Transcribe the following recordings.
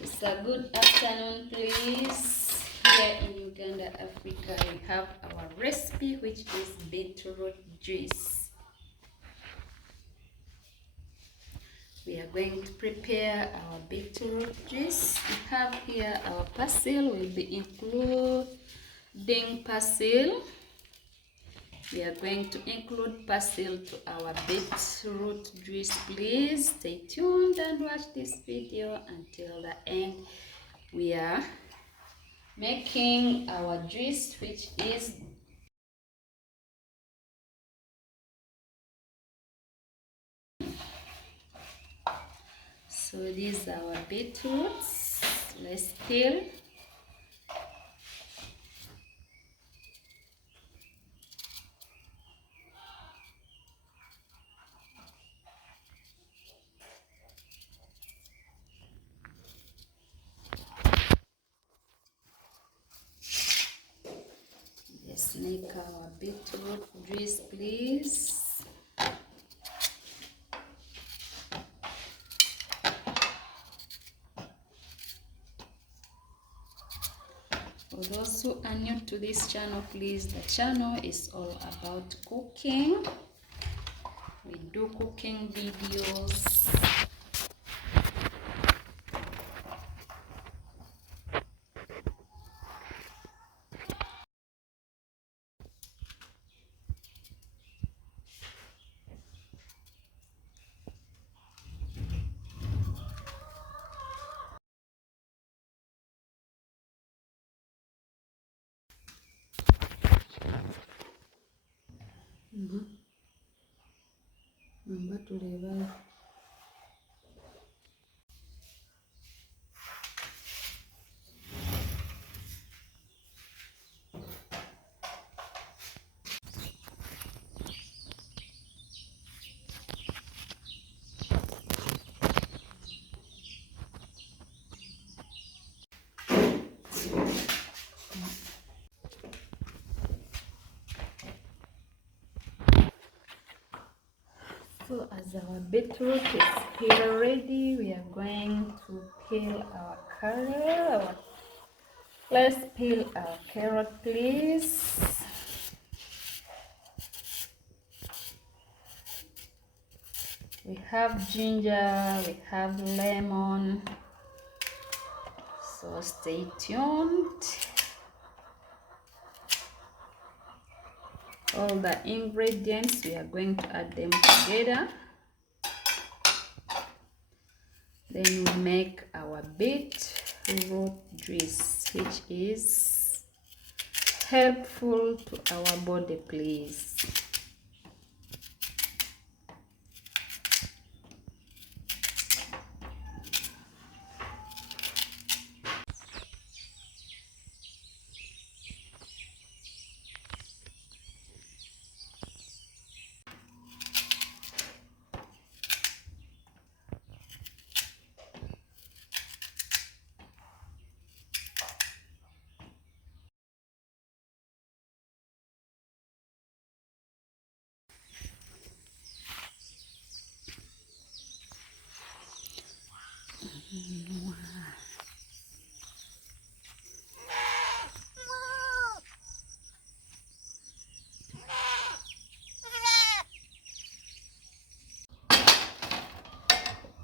It's a good afternoon, please. Here in Uganda, Africa, we have our recipe, which is beetroot juice. We are going to prepare our beetroot juice. We have here our Persely. We'll be including Persely. We are going to include Persely to our beetroot juice. Please stay tuned and watch this video until the end. We are making our juice, which is so these are our beetroots. Let's peel. Let's make our beetroot juice, please. For those who are new to this channel, please, the channel is all about cooking. We do cooking videos. So as our beetroot is here ready, we are going to peel our carrot. Let's peel our carrot, please. We have ginger, we have lemon, so stay tuned. All the ingredients, we are going to add them together. Then we make our beetroot juice, which is helpful to our body, please.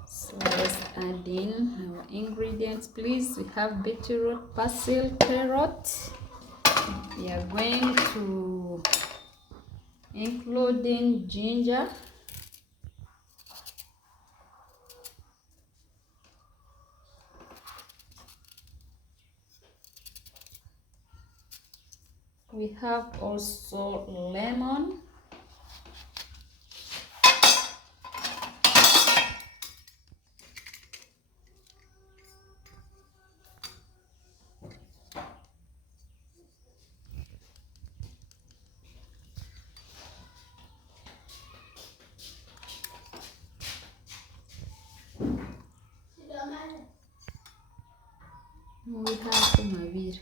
So let's add in our ingredients, please. We have beetroot, Persely, carrot. We are going to include in ginger. We have also lemon. We have mavira.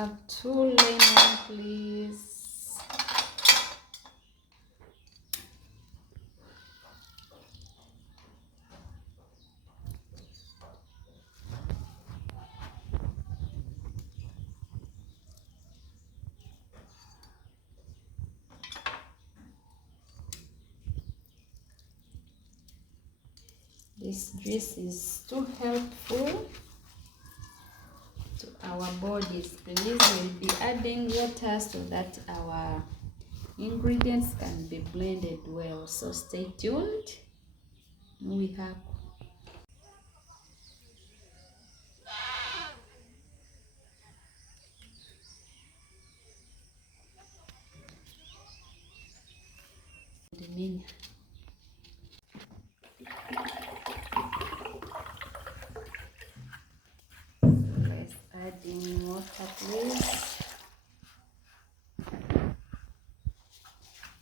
have 2 lemon, please. This juice is too helpful to our bodies. Please, we'll be adding water so that our ingredients can be blended well. So stay tuned. We have the menu. Let's add in water, please.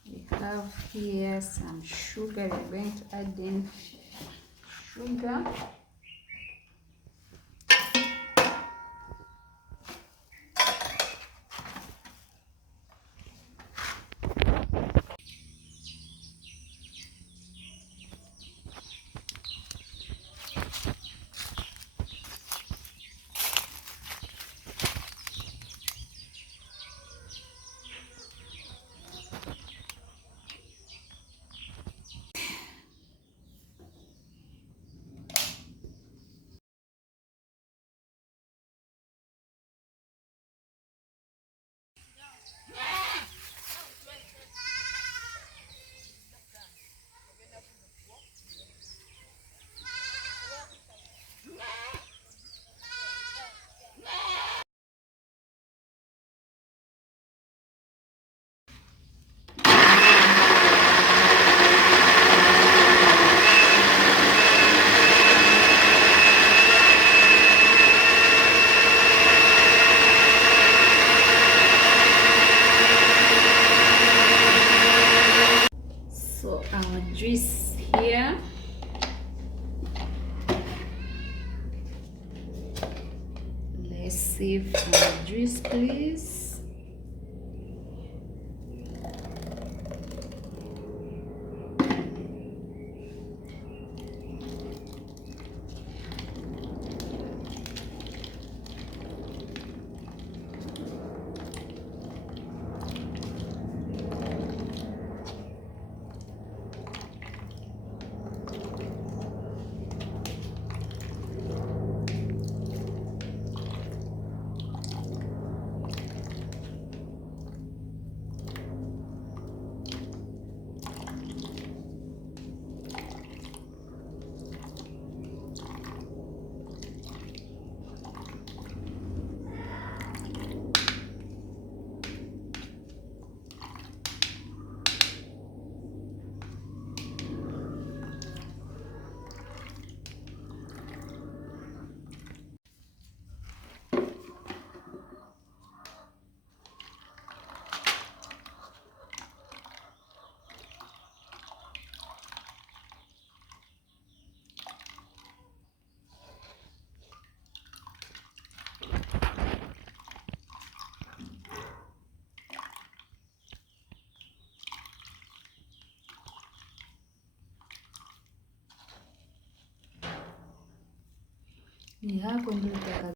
We have here some sugar. We're going to add in sugar. So our juice here. Let's save our juice, please. Ni hapo ndio utaka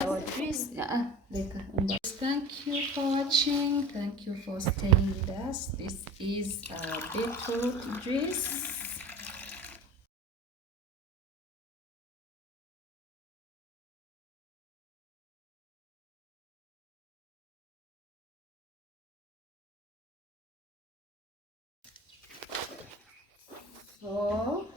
our juice. Thank you for watching. Thank you for staying with us. This is our beetroot juice. So